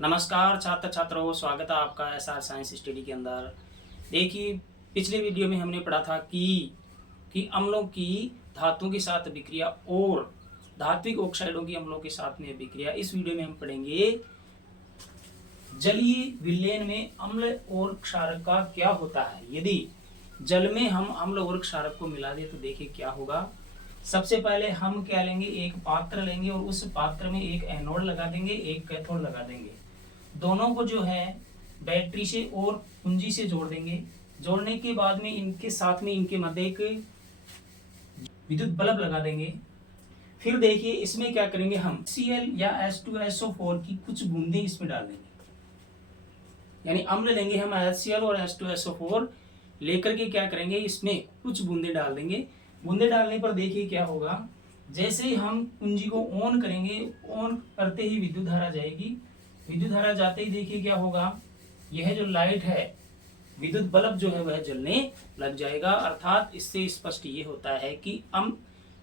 नमस्कार छात्र छात्रों, स्वागत है आपका एसआर साइंस स्टडी के अंदर। देखिए, पिछले वीडियो में हमने पढ़ा था कि अम्लों की धातुओं के साथ विक्रिया और धात्विक ऑक्साइडों की अम्लों के साथ में विक्रिया। इस वीडियो में हम पढ़ेंगे जलीय विलयन में अम्ल और क्षारक का क्या होता है। यदि जल में हम अम्ल और क्षारक को मिला दें तो देखिए क्या होगा। सबसे पहले हम क्या लेंगे, एक पात्र लेंगे और उस पात्र में एक एनोड लगा देंगे, एक कैथोड लगा देंगे। दोनों को जो है बैटरी से और कुंजी से जोड़ देंगे। जोड़ने के बाद में इनके साथ में इनके मध्य एक विद्युत बल्ब लगा देंगे। फिर देखिए इसमें क्या करेंगे, हम Cl या H2SO4 की कुछ बूंदें इसमें डाल देंगे। यानी अम्ल लेंगे हम HCl और H2SO4 लेकर के क्या करेंगे, इसमें कुछ बूंदें डाल देंगे। बूंदे डालने पर देखिए क्या होगा, जैसे ही हम कुंजी को ऑन करेंगे, ऑन करते ही विद्युत धारा जाएगी। विद्युत धारा जाते ही देखिए क्या होगा, यह जो लाइट है, विद्युत बल्ब जो है वह जलने लग जाएगा। अर्थात इससे स्पष्ट ये होता है कि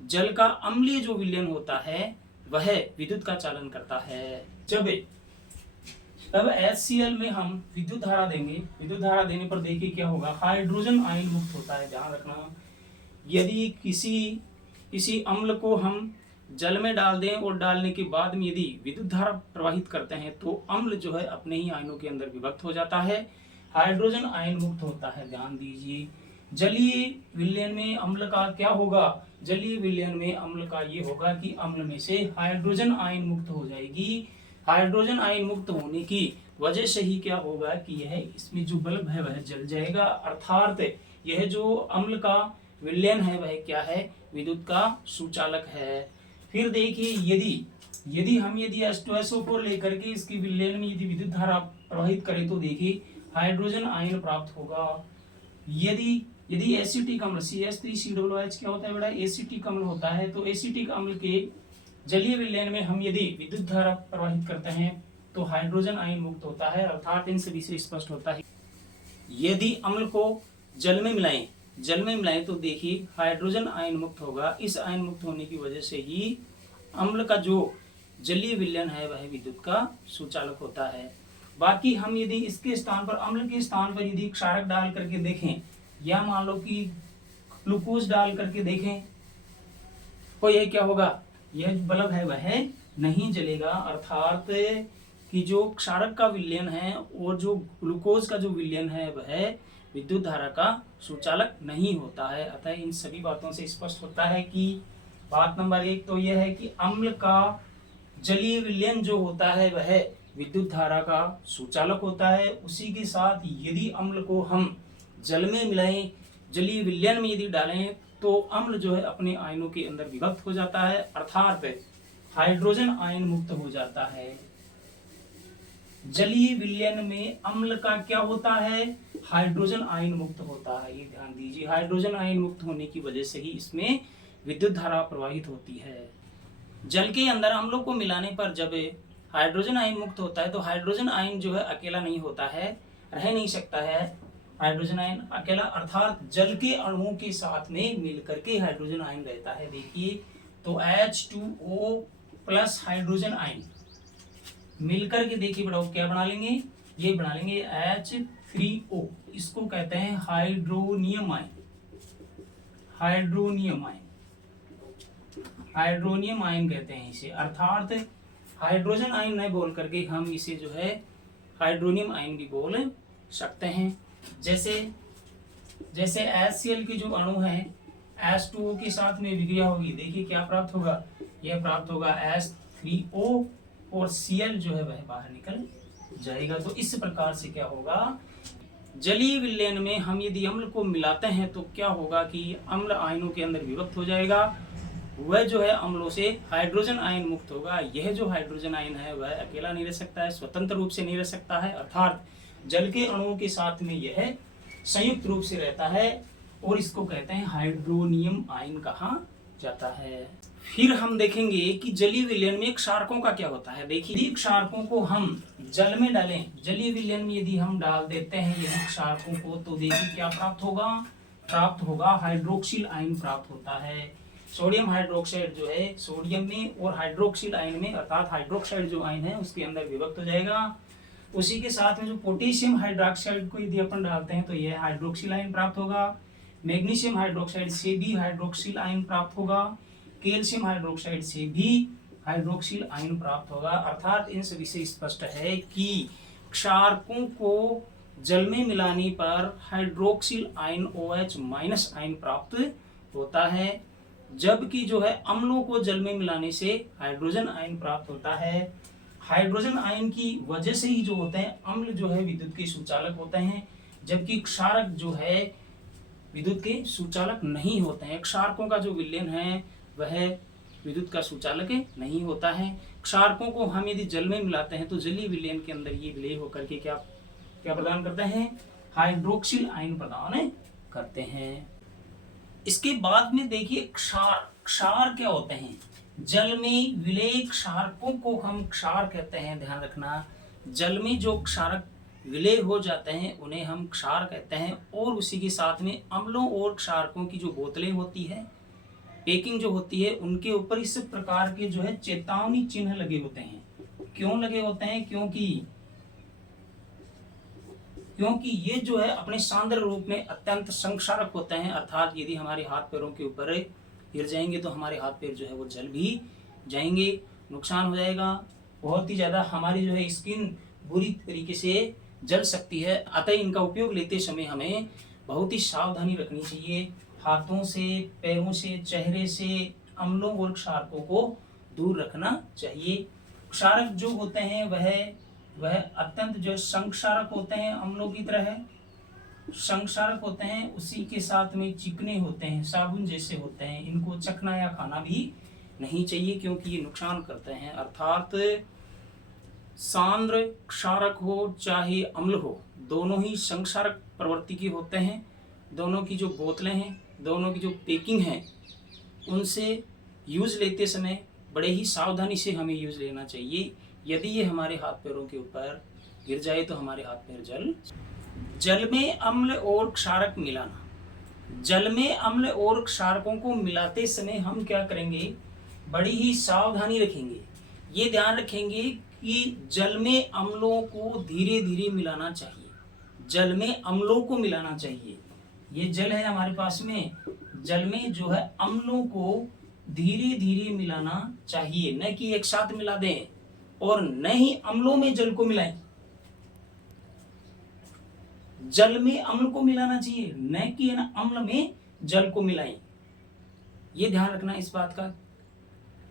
जल का अम्लीय जो विलयन होता है वह विद्युत का चालन करता है। तब HCl में हम विद्युत धारा देंगे। विद्युत धारा देने पर देखिए क्या होगा, हाइड्रोजन आयन मुक्त होता है। ध्यान रखना, यदि किसी अम्ल को हम जल में डाल दें और डालने के बाद में यदि विद्युत धारा प्रवाहित करते हैं तो अम्ल जो है अपने ही आयनों के अंदर विभक्त हो जाता है, हाइड्रोजन आयन मुक्त होता है। ध्यान दीजिए, जलीय विलयन में अम्ल का क्या होगा, जलीय विलयन में अम्ल का ये होगा कि अम्ल में से हाइड्रोजन आयन मुक्त हो जाएगी। हाइड्रोजन आयन मुक्त होने की वजह से ही क्या होगा कि यह इसमें जो बल्ब है वह जल जाएगा। अर्थात यह जो अम्ल का विलयन है वह क्या है, विद्युत का सुचालक है। फिर देखिए यदि H2SO4 लेकर के इसकी विलयन में यदि विद्युत धारा प्रवाहित करें तो देखिए हाइड्रोजन आयन प्राप्त होगा। यदि एसिटिक अम्ल CH3COOH क्या होता है बेटा, एसिटिक अम्ल होता है। तो एसिटिक अम्ल के जलीय विलयन में हम यदि विद्युत धारा प्रवाहित करते हैं तो हाइड्रोजन आयन मुक्त होता है। अर्थात इन सभी से स्पष्ट होता है, यदि अम्ल को जल में मिलाएं तो देखिए हाइड्रोजन आयन मुक्त होगा। इस आयन मुक्त होने की वजह से ही अम्ल का जो जलीय विलयन है वह विद्युत का सुचालक होता है। बाकी हम यदि इसके स्थान पर, अम्ल के स्थान पर यदि क्षारक डाल करके देखें या मान लो कि ग्लूकोज डाल करके देखें तो यह क्या होगा, यह बल्ब है वह नहीं जलेगा। अर्थात कि जो क्षारक का विलयन है और जो ग्लूकोज का जो विलयन है वह विद्युत धारा का सुचालक नहीं होता है। अतः इन सभी बातों से स्पष्ट होता है कि बात नंबर 1 तो यह है कि अम्ल का जलीय विलयन जो होता है वह विद्युत धारा का सुचालक होता है। उसी के साथ यदि अम्ल को हम जल में मिलाएं, जलीय विलयन में यदि डालें तो अम्ल जो है अपने आयनों के अंदर विभक्त हो जाता है। अर्थात हाइड्रोजन आयन मुक्त हो जाता है। जलीय विलयन में अम्ल का क्या होता है, हाइड्रोजन आयन मुक्त होता है। ये ध्यान दीजिए, हाइड्रोजन आयन मुक्त होने की वजह से ही इसमें विद्युत धारा प्रवाहित होती है। जल के अंदर अम्लों को मिलाने पर जब हाइड्रोजन आयन मुक्त होता है तो हाइड्रोजन आयन जो है अकेला नहीं होता है, रह नहीं सकता है हाइड्रोजन आयन अकेला। अर्थात जल के अणुओं के साथ में मिलकर के हाइड्रोजन आयन रहता है। देखिए तो H2O प्लस हाइड्रोजन आयन मिलकर के देखिए बड़ा क्या बना लेंगे, ये बना लेंगे H3O। इसको कहते हैं हाइड्रोनियम आयन। हाइड्रोनियम आयन कहते हैं इसे। अर्थात हाइड्रोजन आयन न बोल करके हम इसे जो है हाइड्रोनियम आयन भी बोल सकते हैं। जैसे HCl की जो अणु है H2O के साथ में विक्रिया होगी, देखिए क्या प्राप्त होगा, यह प्राप्त होगा H3O और Cl जो है वह बाहर निकल जाएगा। तो इस प्रकार से क्या होगा, जलीय विलयन में हम यदि अम्ल को मिलाते हैं तो क्या होगा कि अम्ल आयनों के अंदर विभक्त हो जाएगा। वह जो है अम्लों से हाइड्रोजन आयन मुक्त होगा। यह जो हाइड्रोजन आयन है वह अकेला नहीं रह सकता है, स्वतंत्र रूप से नहीं रह सकता है। अर्थात जल के अणुओं के साथ में यह संयुक्त रूप से रहता है और इसको कहते हैं हाइड्रोनियम आयन कहा जाता है। फिर हम देखेंगे कि जलीय विलयन में क्षारकों का क्या होता है। देखिए क्षारकों को हम जल में डालें, जलीय विलयन में यदि हम डाल देते हैं यदि क्षारकों को तो देखिए क्या प्राप्त होगा हाइड्रोक्सिल आयन प्राप्त होता है। सोडियम हाइड्रोक्साइड जो है सोडियम में और हाइड्रोक्सिल आयन में, अर्थात हाइड्रोक्साइड जो आयन है उसके अंदर विभक्त हो जाएगा। उसी के साथ में जो पोटेशियम हाइड्रोक्साइड को यदि अपन डालते हैं तो यह हाइड्रोक्सिल आयन प्राप्त होगा। मैग्नीशियम हाइड्रोक्साइड से भी हाइड्रोक्सिल आयन प्राप्त होगा। कैल्शियम हाइड्रोक्साइड से भी हाइड्रोक्सिल आयन प्राप्त होगा। अर्थात इन सभी से स्पष्ट है कि क्षारकों को जल में मिलाने पर hydroxyl ion OH minus ion प्राप्त होता है, जबकि जो है अम्लों को जल में मिलाने से हाइड्रोजन आयन प्राप्त होता है। हाइड्रोजन आयन की वजह से ही जो होते हैं अम्ल जो है विद्युत के सुचालक होते हैं, जबकि क्षारक जो है विद्युत के सुचालक नहीं होते हैं। क्षारकों का जो विलयन है वह विद्युत का सुचालक नहीं होता है। क्षारकों को हम यदि जल में मिलाते हैं तो जलीय विलयन के अंदर ये विलय होकर के क्या प्रदान करते हैं, हाइड्रोक्सिल आयन प्रदान करते हैं। इसके बाद में देखिए क्षार क्या होते हैं, जल में विलय क्षारकों को हम क्षार कहते हैं। ध्यान रखना, जल में जो क्षारक विलय हो जाते हैं उन्हें हम क्षार कहते हैं। और उसी के साथ में अम्लों और क्षारकों की जो बोतलें होती है, पैकिंग जो होती है, उनके ऊपर इस प्रकार के जो है चेतावनी चिन्ह लगे होते हैं। क्यों लगे होते हैं, क्योंकि ये जो है अपने सांद्र रूप में अत्यंत संक्षारक होते हैं। अर्थात यदि हमारे हाथ पैरों के ऊपर गिर जाएंगे तो हमारे हाथ पैर जो है वो जल भी जाएंगे, नुकसान हो जाएगा, बहुत ही ज़्यादा हमारी जो है स्किन बुरी तरीके से जल सकती है। अतः इनका उपयोग लेते समय हमें बहुत ही सावधानी रखनी चाहिए। हाथों से, पैरों से, चेहरे से अम्लों और क्षारकों को दूर रखना चाहिए। क्षारक जो होते हैं वह अत्यंत जो संक्षारक होते हैं, अम्लों की तरह संक्षारक होते हैं। उसी के साथ में चिकने होते हैं, साबुन जैसे होते हैं। इनको चखना या खाना भी नहीं चाहिए क्योंकि ये नुकसान करते हैं। अर्थात सांद्र क्षारक हो चाहे अम्ल हो, दोनों ही संक्षारक प्रवृत्ति के होते हैं। दोनों की जो बोतलें हैं, दोनों की जो पैकिंग है, उनसे यूज लेते समय बड़े ही सावधानी से हमें यूज लेना चाहिए। यदि ये हमारे हाथ पैरों के ऊपर गिर जाए तो हमारे हाथ पैर जल में अम्ल और क्षारक मिलाना। जल में अम्ल और क्षारकों को मिलाते समय हम क्या करेंगे, बड़ी ही सावधानी रखेंगे। ये ध्यान रखेंगे कि जल में अम्लों को धीरे धीरे मिलाना चाहिए। जल में अम्लों को मिलाना चाहिए। ये जल है हमारे पास में, जल में जो है अम्लों को धीरे धीरे मिलाना चाहिए, न कि एक साथ मिला दें और न ही अम्लों में जल को मिलाएं। जल में अम्ल को मिलाना चाहिए, न कि अम्ल में जल को मिलाएं। ये ध्यान रखना इस बात का।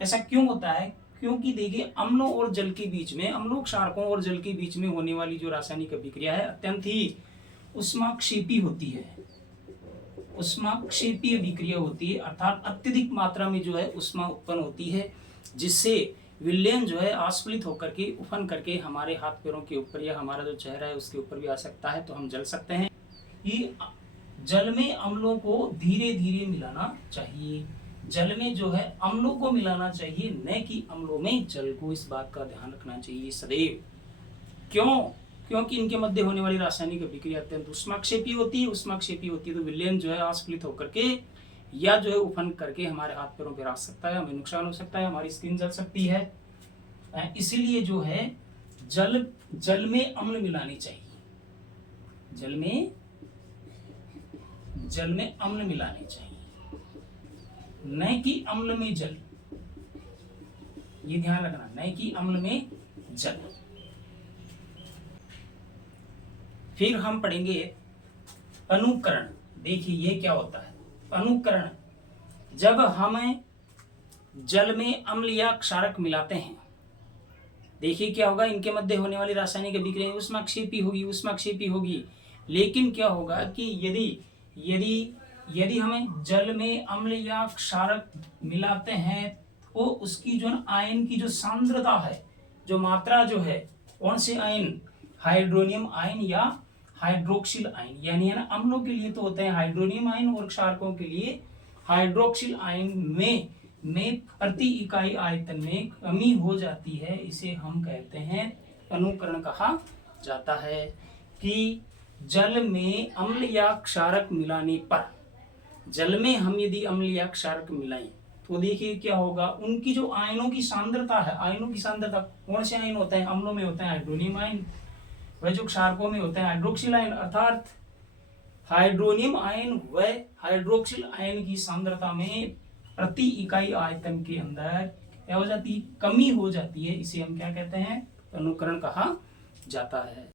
ऐसा क्यों होता है, क्योंकि देखिए अम्लों और जल के बीच में, अम्लों क्षारकों और जल के बीच में होने वाली जो रासायनिक अभिक्रिया है अत्यंत ही उष्माक्षेपी होती है। उष्माक्षेपी अभिक्रिया होती है, अर्थात अत्यधिक मात्रा में जो है उष्मा उत्पन्न होती है, जिससे विलयन जो है आस्फलित होकर के उफन करके हमारे हाथ पैरों के ऊपर या हमारा जो चेहरा है उसके ऊपर भी आ सकता है, तो हम जल सकते हैं। ये जल में अम्लों को धीरे धीरे मिलाना चाहिए। जल में जो है अम्लों को मिलाना चाहिए, न कि अम्लों में जल को। इस बात का ध्यान रखना चाहिए सदैव। क्योंकि इनके मध्य होने वाली रासायनिक अभिक्रिया अत्यंत उष्माक्षेपी होती है। उष्माक्षेपी होती है तो विलयन जो है आस्फलित होकर के या जो है उफन करके हमारे हाथ पैरों पर आ सकता है, हमें नुकसान हो सकता है, हमारी स्किन जल सकती है। इसीलिए जो है जल में अम्ल मिलानी चाहिए। जल में अम्ल मिलाने चाहिए, न कि अम्ल में जल। ये ध्यान रखना, न कि अम्ल में जल। फिर हम पढ़ेंगे अनुकरण। देखिए ये क्या होता है अनुकरण। जब हम जल में अम्ल या क्षारक मिलाते हैं, देखिए क्या होगा, इनके मध्य होने वाली रासायनिक अभिक्रिया उष्माक्षेपी होगी। लेकिन क्या होगा कि यदि हमें जल में अम्ल या क्षारक मिलाते हैं तो उसकी जो आयन की जो सांद्रता है, जो मात्रा जो है, कौन से आयन, हाइड्रोनियम आयन या हाइड्रोक्सिल आयन, यानी अम्लों के लिए तो होते हैं हाइड्रोनियम आयन और क्षारकों के लिए हाइड्रोक्सिल आयन में प्रति इकाई आयतन में कमी हो जाती है। इसे हम कहते हैं अनुकरण कहा जाता है। कि जल में अम्ल या क्षारक मिलाने पर, जल में हम यदि अम्ल या क्षारक मिलाएं तो देखिए क्या होगा, उनकी जो आयनों की सांद्रता है, आयनों की सांद्रता, कौन से आयन होते हैं, अम्लों में होते हैं हाइड्रोनियम आयन, वह जो क्षारकों में होते हैं हाइड्रोक्सिल आयन, अर्थात हाइड्रोनियम आयन व हाइड्रोक्सिल आयन की सांद्रता में प्रति इकाई आयतन के अंदर क्या हो जाती है, कमी हो जाती है। इसे हम क्या कहते हैं, अनुकरण कहा जाता है।